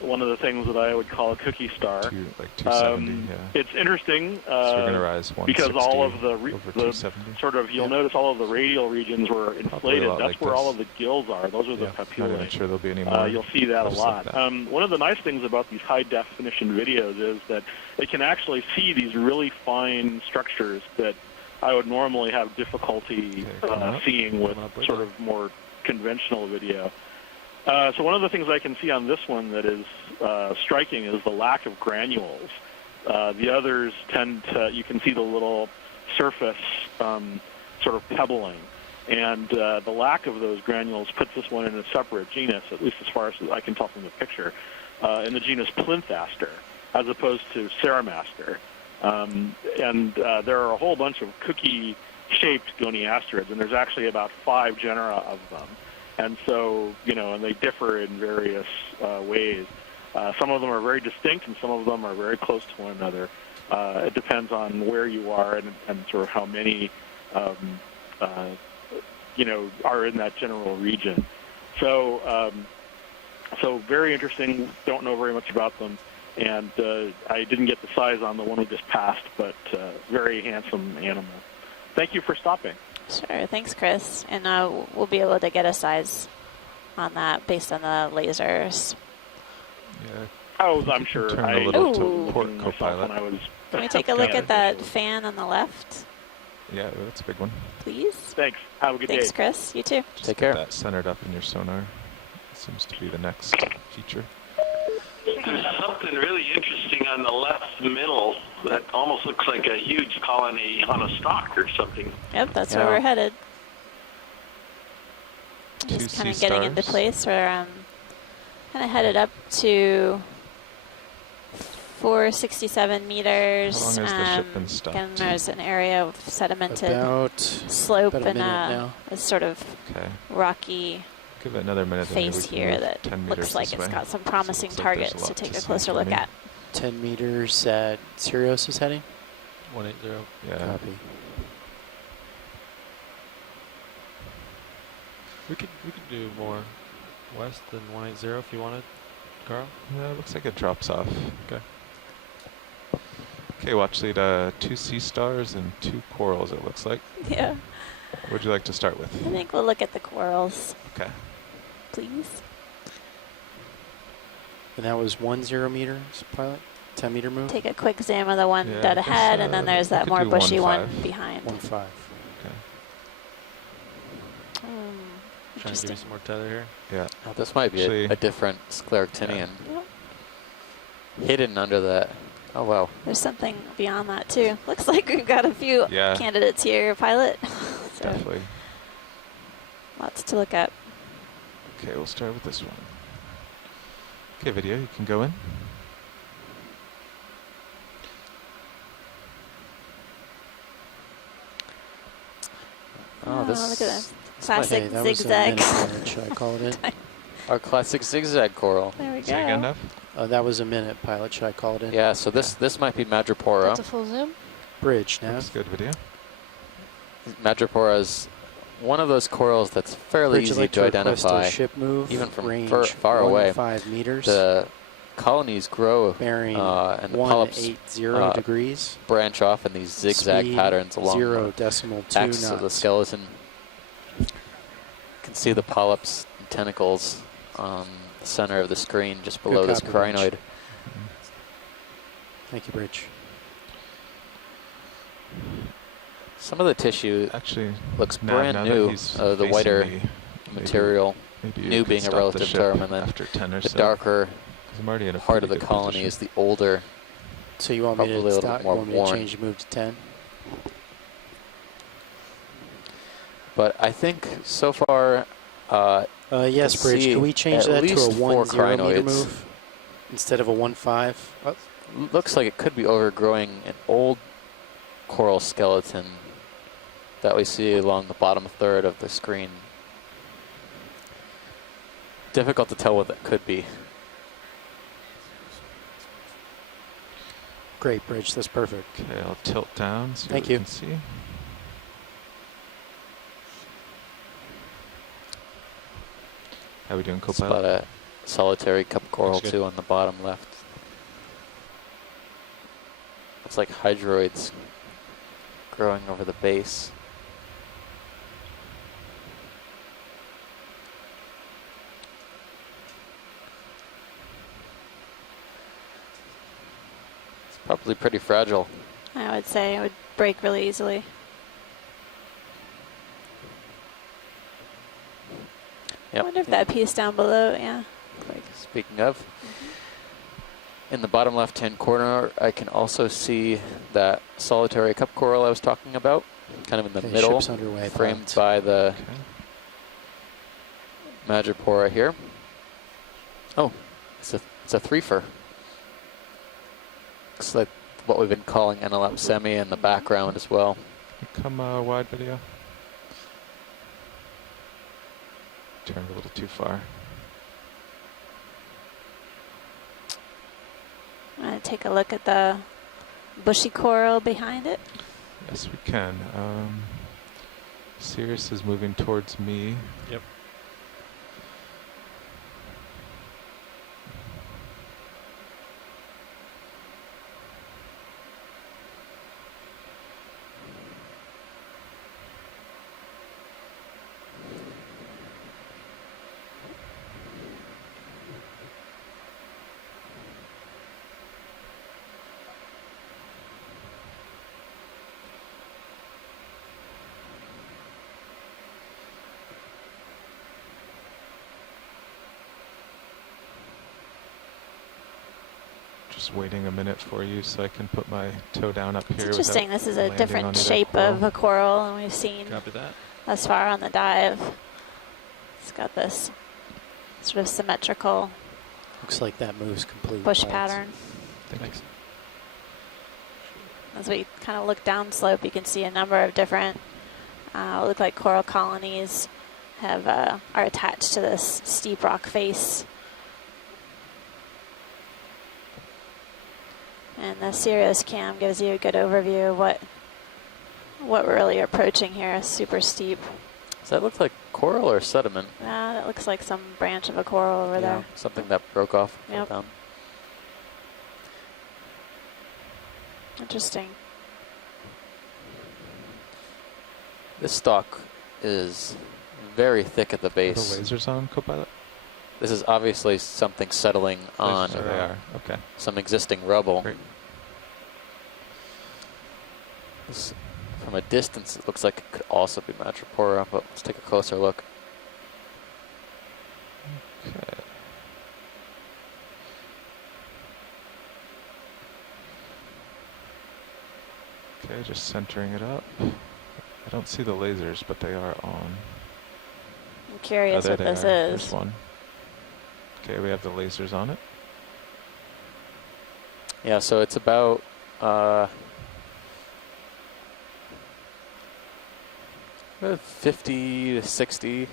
One of the things that I would call a cookie star. Like 270, yeah. It's interesting So we're going to rise 160 because all of the over 270. sort of, you'll Yep. notice all of the radial regions were inflated. lot That's like where this. all of the gills are. Those are the Yeah, not papillae. even sure there'll be any more. You'll see that a Just lot. like that. One of the nice things about these high-definition videos is that it can actually see these really fine structures that I would normally have difficulty Okay, come up. seeing with Come up with sort it. of more conventional video. So one of the things I can see on this one that is striking is the lack of granules. The others tend to, you can see the little surface sort of pebbling. And the lack of those granules puts this one in a separate genus, at least as far as I can tell from the picture, in the genus Plinthaster, as opposed to Ceramaster. There are a whole bunch of cookie-shaped goniasterids, and there's actually about 5 genera of them. And so, and they differ in various ways. Some of them are very distinct, and some of them are very close to one another. It depends on where you are and sort of how many are in that general region. So very interesting. Don't know very much about them, and I didn't get the size on the one we just passed, but very handsome animal. Thank you for stopping. Sure, thanks, Chris. And we'll be able to get a size on that based on the lasers. Yeah. Oh, I'm sure. Turn I a little Ooh. to port Copilot. when I was. Can we take a look at that fan on the left, Yeah, that's a big one. please? Thanks. Have a good Thanks, day. Chris. You too. Just Take get care. that centered up in your sonar. Seems to be the next feature. There's something really interesting on the left middle that almost looks like a huge colony on a stalk or something. Yep, that's Yeah. where we're headed. Two Just kind of sea getting into stars. place. We're kind of headed up to 467 meters. How long has the ship been stopped? Again, there's an area of sedimented About slope about a and minute now. a sort of Okay. rocky Give it another minute. then maybe face we can here move that 10 meters looks like this it's way. got some So it promising looks like there's targets to lot take a see closer for look me. at. 10 meters at Sirius is heading. 180. Yeah. Copy. We could do more west than 180 if you wanted, Carl. No, it looks like it drops off. Okay. Okay, watch lead 2 sea stars and 2 corals, it looks like. Yeah, What would you like to start with? I think we'll look at the corals, Okay. please. And that was 10 meters, pilot? 10 meter move? Take a quick zoom of the one Yeah, dead I guess, ahead, and then there's we that could more do bushy one 1.5. behind. 1.5. Okay. Trying to give Interesting. you some more tether here. Yeah. Oh, this might be Actually- a different scleractinian Yep. hidden under that. Oh, wow. There's something beyond that too. Looks like we've got a few Yeah. candidates here, pilot. So Definitely. lots to look at. Okay, we'll start with this one. Okay, video, you can go in. Oh, this look at that. this might- Classic Hey, that was a zigzag. minute. Should I call it in? Our classic zigzag coral. There we go. Say again, Nev? That was a minute, pilot. Should I call it in? Yeah, so this might be Madrepora. That's a full zoom. Bridge, That's Nav. good video. Madrepora is one of those corals that's fairly Bridge, I'd easy like to request a identify. ship move. even from range far away. 5 meters. The colonies grow bearing and the polyps 180 degrees. branch off in these zigzag Speed patterns along 0.2 the axis of the knots. skeleton. You can see the polyps and tentacles on the center of the screen just below this copy, Bridge. crinoid. Thank you, Bridge. Some of the tissue Actually, looks now brand that new, he's the facing whiter me, material, maybe you new could being a stop the relative ship term, and then after 10 or the so, darker 'cause I'm already in a part of pretty the good colony position. is the older. So you want me Probably a to little stop? bit You more want me to worn. change the move to 10? But I think so far, Yes, can Bridge. see Can we change at that to least a 4 1.0 meter crinoids. move instead of a 1.5? Looks like it could be overgrowing an old coral skeleton that we see along the bottom third of the screen. Difficult to tell what that could be. Great, Bridge. That's perfect. Okay, I'll tilt down so Thank we you. can see. How we doing, It's about Copilot? a solitary cup coral Looks good. too on the bottom left. Looks like hydroids growing over the base. It's probably pretty fragile. I would say it would break really easily. I Yep. wonder if that piece down below, yeah. Like, speaking of, in the bottom left-hand corner, I can also see that solitary cup coral I was talking about, kind of in the Okay, middle, ship's underway, framed pilot. by the Okay. Madrepora here. Oh, it's a threefer. Looks like what we've been calling NLM semi in the background as well. Come wide video. Turned a little too far. I'm going to take a look at the bushy coral behind it. Yes, we can. Sirius is moving towards me. Yep. Just waiting a minute for you so I can put my toe down up It's here. interesting. without This is a landing on different either shape coral. of a coral than we've seen Copy that. thus far on the dive. It's got this sort of symmetrical Looks like that moves complete. bush pilots. pattern. Thanks. As we kind of look downslope, you can see a number of different, look like coral colonies have are attached to this steep rock face. And the Sirius cam gives you a good overview of what we're really approaching here. Super steep. Does that look like coral or sediment? That looks like some branch of a coral over there. Something that broke off. and fell Yep. down. Interesting. This stalk is very thick at the Are the base. lasers on, Copilot? This is obviously something settling on Lasers There they are. Okay. some existing rubble. Great. This, from a distance, it looks like it could also be Madrepora, but let's take a closer look. Okay. Okay, just centering it up. I don't see the lasers, but they are on. I'm curious there what they this are. is. There's one. Okay, we have the lasers on it. Yeah, so it's about 50 to 60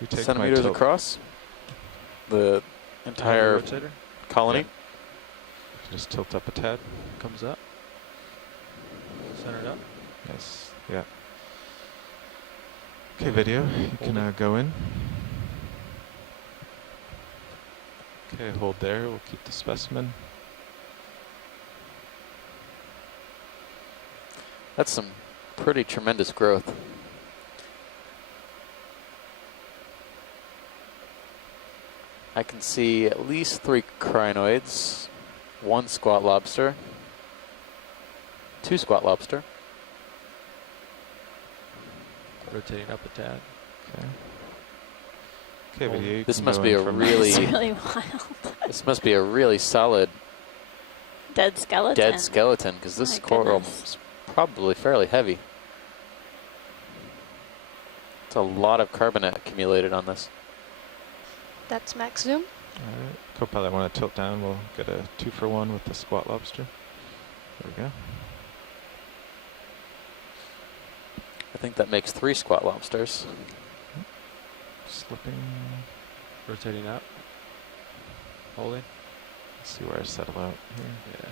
We take my centimeters tilt. across the entire Rotator colony. Just tilt up a tad. comes up. Centered up. Nice. Yeah. Okay, video. You can go in. Okay, hold there. We'll keep the specimen. That's some pretty tremendous growth. I can see at least 3 crinoids, 1 squat lobster, 2 squat lobster. Rotating up a tad. Okay. Okay, Hold. video. You This can must go be in a from really- It's really wild. This must be a really solid Dead skeleton. dead skeleton, because this My coral goodness. is probably fairly heavy. It's a lot of carbonate accumulated on this. That's max zoom. All right. Copilot, want to tilt down? We'll get a 2-for-1 with the squat lobster. There we go. I think that makes 3 squat lobsters. Slipping. Rotating up. Holding. Let's see where I settle out here. Yeah.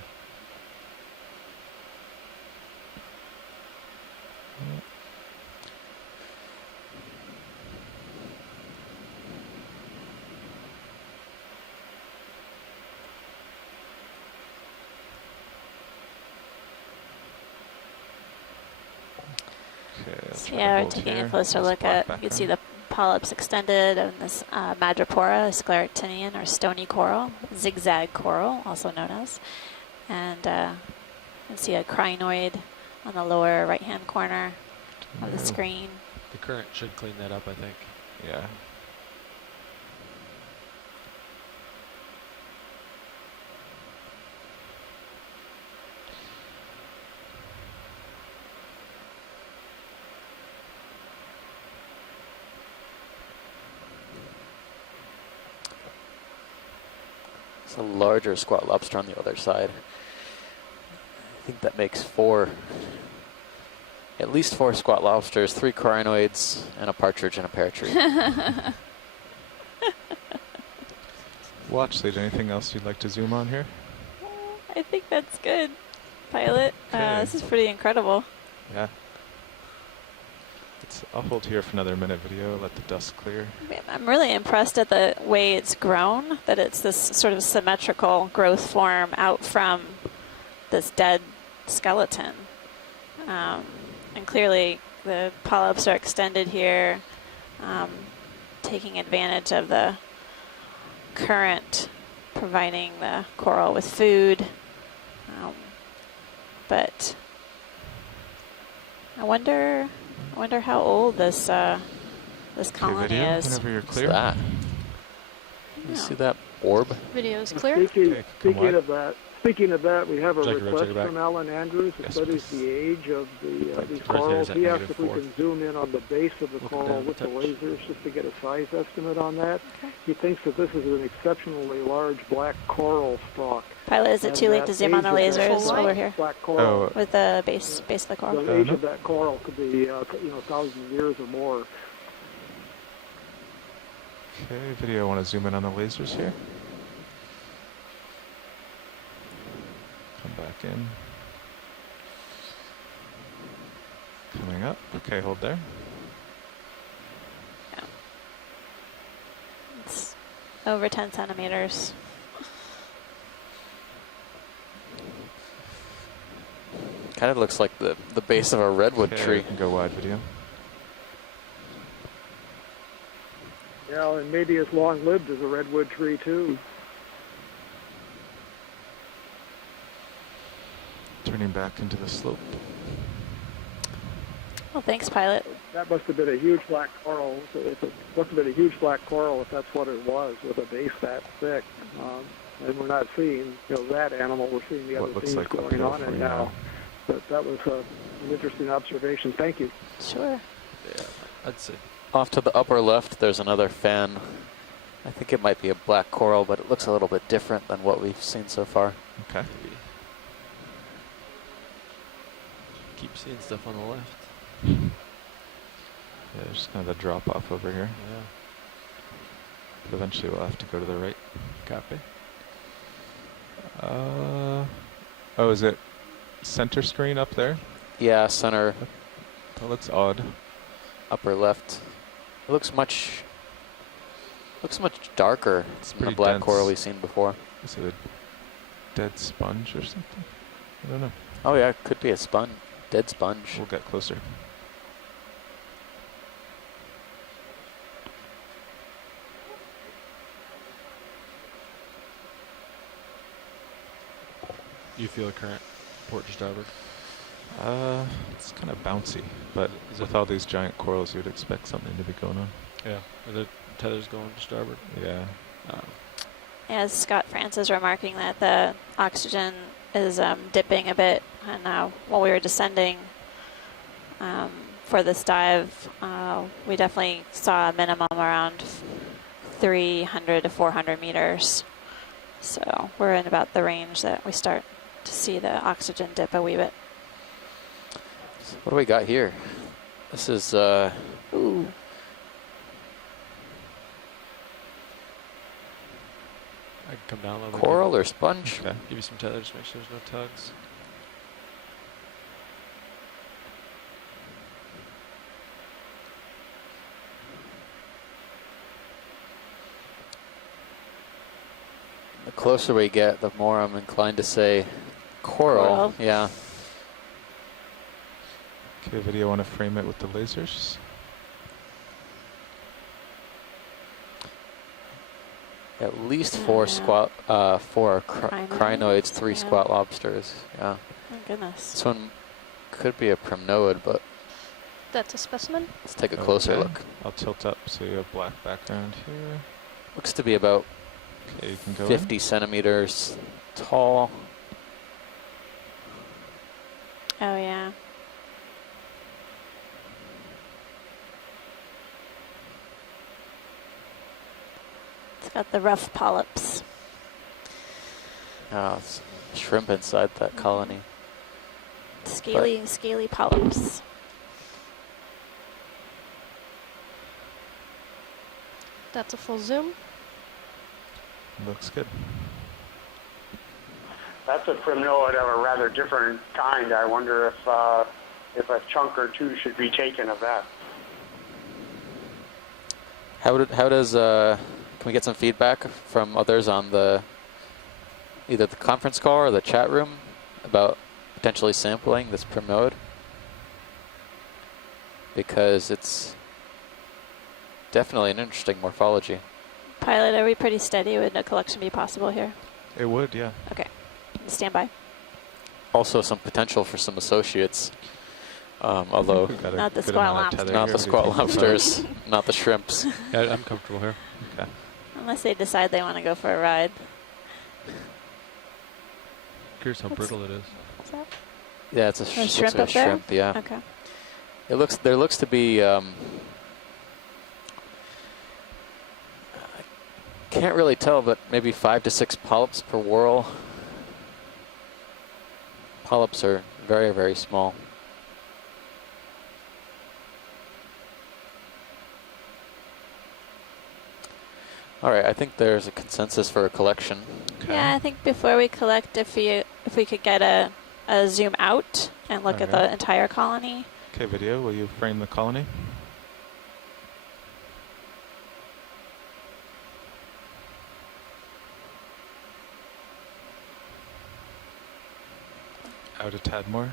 Okay. I'll So try to yeah, we're hold taking here. a closer Just look block at, back you can see in. the polyps extended on this Madrepora, scleractinian or stony coral, zigzag coral, also known as. And you can see a crinoid on the lower right-hand corner of the Yeah. screen. The current should clean that up, I think. Yeah. It's a larger squat lobster on the other side. I think that makes at least four squat lobsters, 3 crinoids, and a partridge in a pear tree. Watch lead. Anything else you'd like to zoom on here? I think that's good, pilot. Okay. This is pretty incredible. Yeah. I'll hold here for another minute video, let the dust clear. I'm really impressed at the way it's grown, that it's this sort of symmetrical growth form out from this dead skeleton. And clearly the polyps are extended here, taking advantage of the current, providing the coral with food. But I wonder how old this colony video, is. whenever you're What's clear. that? You see that orb? Video's clear. Speaking of that, we have a Check it, request check it back. from Alan Andrews, who Yes, studies please. the age of these Right corals. there's He at asked if we -4. can zoom in on the base of the Look coral down, with the touch. lasers just to get a size estimate on that. Okay. He thinks that this is an exceptionally large black coral stalk. Pilot, is it And too late that to zoom on the age of that lasers full over here Black coral. with the base of the coral? The age no. of that coral could be, 1,000 years or more. Okay, video, want to zoom in on the lasers here? Come back in. Coming up. Okay, hold there. It's over 10 centimeters. Kind of looks like the base of a redwood Okay, tree. we can go wide video. Yeah, and maybe as long-lived as a redwood tree, too. Turning back into the slope. Well, thanks, pilot. That must have been a huge black coral. It must have been a huge black coral if that's what it was, with a base that thick. And we're not seeing, that animal. We're seeing the What other looks things like going uphill on for it you now. now. But that was an interesting observation. Thank you. Sure. Yeah, I'd say. Off to the upper left, there's another fan. I think it might be a black coral, but it looks a little bit different than what we've seen so far. Okay. Keep seeing stuff on the left. Yeah, there's kind of a drop off over here. Yeah. But eventually we'll have to go to the right. Copy. Oh, is it center screen up there? Yeah, center, That looks odd. upper left. It looks much darker It's than the pretty black dense. coral we've seen before. Is it a dead sponge or something? I don't know. Oh yeah, it could be a dead sponge. We'll get closer. You feel a current port to starboard? It's kind of bouncy, but with all these giant corals, you'd expect something to be going on. Yeah. Are the tethers going to starboard? Yeah. As Scott Francis remarking that the oxygen is dipping a bit, and while we were descending for this dive, we definitely saw a minimum around 300 to 400 meters. So we're in about the range that we start to see the oxygen dip a wee bit. So what do we got here? This is Ooh. I can come down a little bit. coral or sponge? Okay. Give you some tethers, make sure there's no tugs. The closer we get, the more I'm inclined to say coral. Coral. Yeah. Okay, video, want to frame it with the lasers? At least four Crinoids? crinoids, 3 Yeah. squat lobsters. Yeah. Oh, goodness. This one could be a primnoid, but That's a specimen. let's take a closer Okay. look. I'll tilt up so you have black background here. Looks to be about Okay, you can go 50 centimeters tall. Oh, yeah. It's got the rough polyps. Oh, it's shrimp inside that colony. Scaly polyps. That's a full zoom. Looks good. That's a primnoid of a rather different kind. I wonder if a chunk or two should be taken of that. How does can we get some feedback from others on either the conference call or the chat room about potentially sampling this primnode? Because it's definitely an interesting morphology. Pilot, are we pretty steady? Would a collection be possible here? It would, yeah. Okay. Stand by. Also some potential for some associates, although We've got a Not the good squat amount of lobster. tether not here. the squat We can keep lobsters, not the shrimps. Yeah, I'm comfortable here. Okay. Unless they decide they want to go for a ride. Curious how brittle it is. What's that? Yeah, it's a A looks shrimp like up a there? shrimp. Yeah, Okay. there looks to be. Can't really tell, but maybe 5 to 6 polyps per whorl. Polyps are very, very small. All right, I think there's a consensus for a collection. Okay. Yeah, I think before we collect, if we could get a zoom out and look at the Alright. entire colony. Okay, video, will you frame the colony? Out a tad more.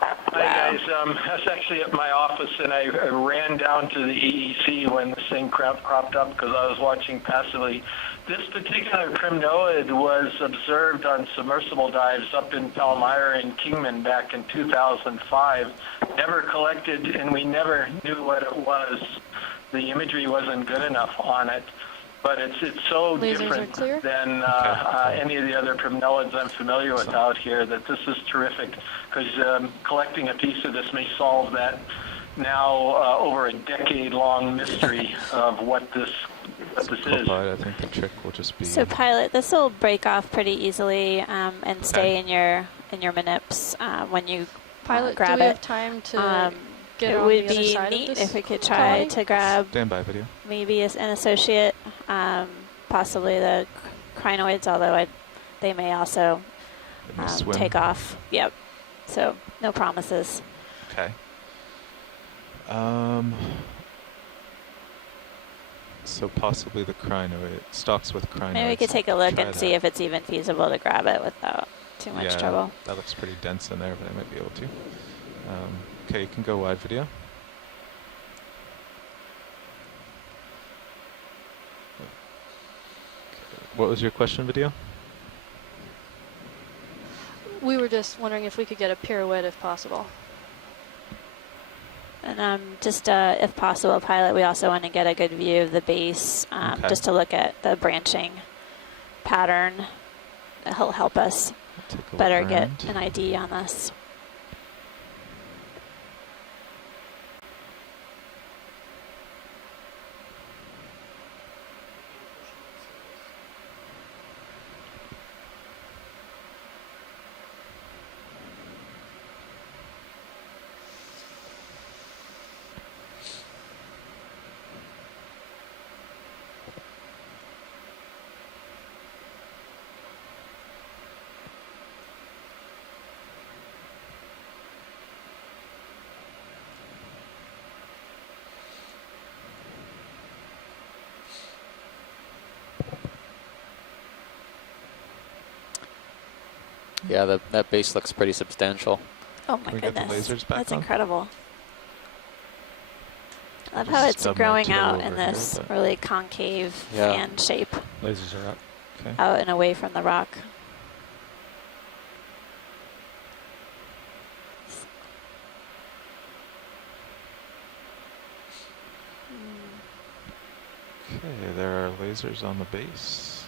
Hi guys, I was actually at my office and I ran down to the EEC when this thing cropped up because I was watching passively. This particular primnoid was observed on submersible dives up in Palmyra and Kingman back in 2005. Never collected and we never knew what it was. The imagery wasn't good enough on it. But it's so Lasers are different clear? than any of the other primnoids I'm familiar with out here that this is terrific because collecting a piece of this may solve that now over a decade-long mystery of what this is. I think the trick will just be. So pilot, this will break off pretty easily and stay in your manips when you Pilot, do grab we it. have time to get It on would the other be side neat of this if we could try colony? to grab Standby video. maybe an associate, possibly the crinoids, although they may also Let me swim. take off. Yep. So no promises. Okay. So possibly the crinoid, stocks with crinoids. Maybe we could take a look Try and see that. if it's even feasible to grab it without too much Yeah, trouble. that looks pretty dense in there, but I might be able to. Okay, you can go wide video. What was your question, video? We were just wondering if we could get a pirouette if possible. And just if possible, pilot, we also want to get a good view of the base, Okay. just to look at the branching pattern. That'll help us Take a look better get around. an ID on this. Yeah, that base looks pretty substantial. Oh my Can we get the goodness, lasers back that's on? incredible. I love Just how it's stub my growing toe out over in here, this but- really concave Yeah. fan shape, Lasers are up. Okay. out and away from the rock. Okay, there are lasers on the base.